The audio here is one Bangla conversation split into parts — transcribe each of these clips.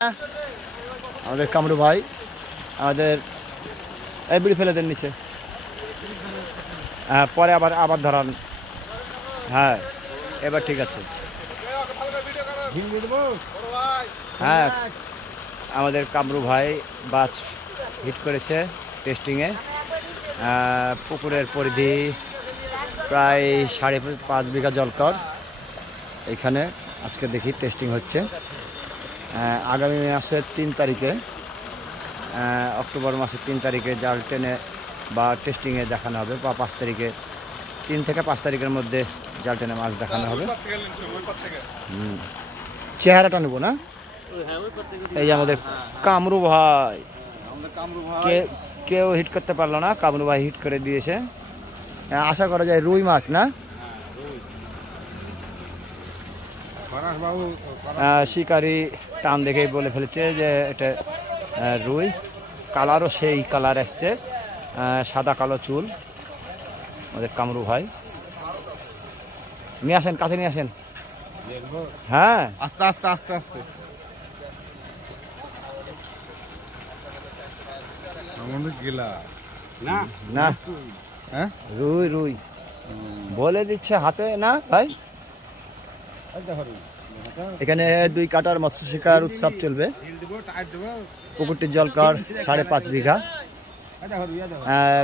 আমাদের কামরু ভাই আমাদের এই বিড়ি ফেলে দেন নিচে। হ্যাঁ, পরে আবার আবার ধরান। হ্যাঁ, এবার ঠিক আছে। হ্যাঁ, আমাদের কামরু ভাই বাস হিট করেছে টেস্টিংয়ে। পুকুরের পরিধি প্রায় 5.5 বিঘা জলকর। এখানে আজকে দেখি টেস্টিং হচ্ছে। আগামী মাসের 3 তারিখে, অক্টোবর মাসের 3 তারিখে জাল টেনে বা টেস্টিংয়ে দেখানো হবে, বা 5 তারিখে, 3 থেকে 5 তারিখের মধ্যে জাল টেনে মাছ দেখানো হবে। চেহারাটা নেবো না। এই যে আমাদের কামরু ভাই, কেউ হিট করতে পারলো না, কামরু ভাই হিট করে দিয়েছে। আশা করা যায় রুই মাছ না। শিকারি টান দেখেই বলে ফেলেছে যে এটা রুই। কালারও সেই কালার আসছে, সাদা কালো চুল। আমাদের কামরু ভাই নিয়ে আসেন, কাছে নিয়ে আসেন। হ্যাঁ, আস্তে আস্তে আস্তে আস্তে না রুই রুই বলে দিচ্ছে হাতে না ভাই। এখানে 2 কাটার মৎস্য শিকার উৎসব চলবে। পুকুরটির জলকর 5.5 বিঘা।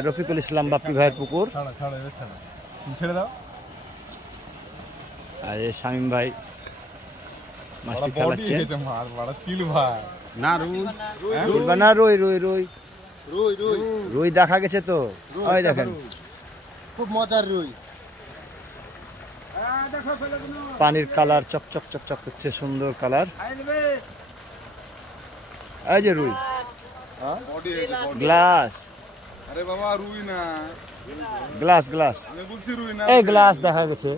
রফিকুল ইসলাম বাপ্পি ভাইয়ের পুকুর। আর শামীম ভাই মাছটি খেলাচ্ছে। না রুই রুই রুই রুই দেখা গেছে তো, ওই দেখেন খুব মজার রুই। পানির কালার চকচক চকচক করছে, সুন্দর কালার। এই যে রুই, গ্লাস। আরে বাবা রুই না, গ্লাস গ্লাস। আমি বলছি রুই না, এই গ্লাস দেখা গেছে।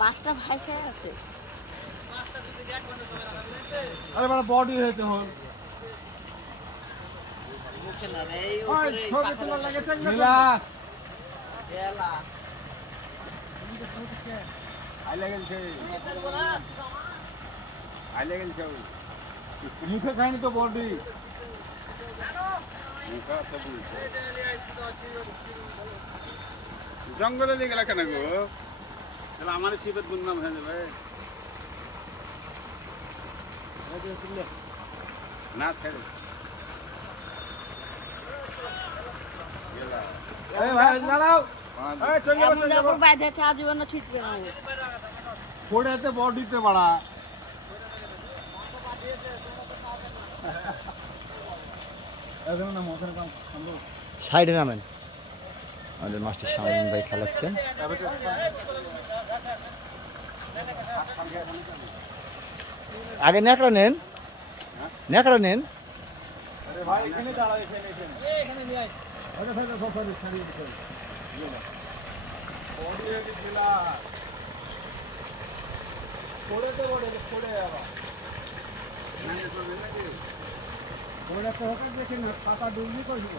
মাছটা ভাইসে আছে। আরে বাবা বডি হইতে হল। মুখে না রে, এই উপরে পাথর লাগেছে নীলা এলা আইলা গেছে, আইলা গেছে। মুখে খাইনি তো বডি। জঙ্গলে দিয়ে গেলা কেন গো? তাহলে আমার শিবের দুর্নাম হয়ে যাবে না। ছেড়ে ভাই দাঁড়াও, বডিতে বাড়া সাইডে নামেন। আমাদের মাস্টার শামীম ভাই খেলাচ্ছেন। আগে ন্যাকড়া নেন, ন্যাকড়া নেন। খাতা ডুবলি করছিল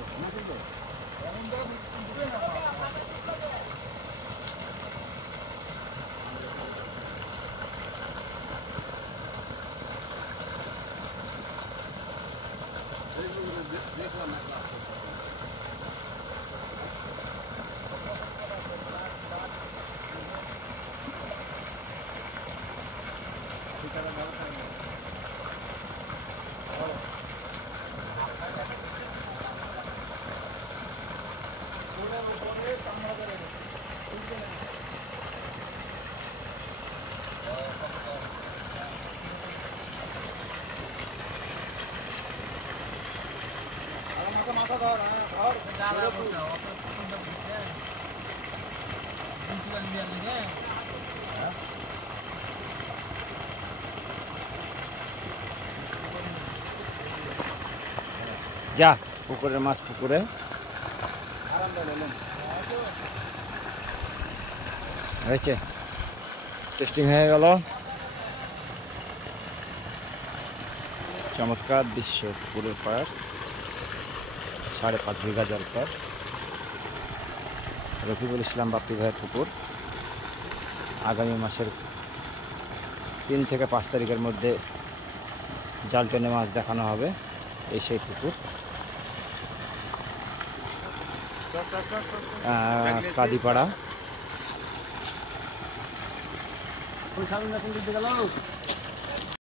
যা পুকুরের মাছ পুকুরে। হয়েছে, টেস্টিং হয়ে গেল। চমৎকার দৃশ্য পুকুরের পাড়, 5.5 বিঘা জলকর। রফিকুল ইসলাম বাপ্পি ভাইয়ের পুকুর। আগামী মাসের 3 থেকে 5 তারিখের মধ্যে জাল টেনে মাছ দেখানো হবে। এই সেই পুকুর কাদিপাড়া।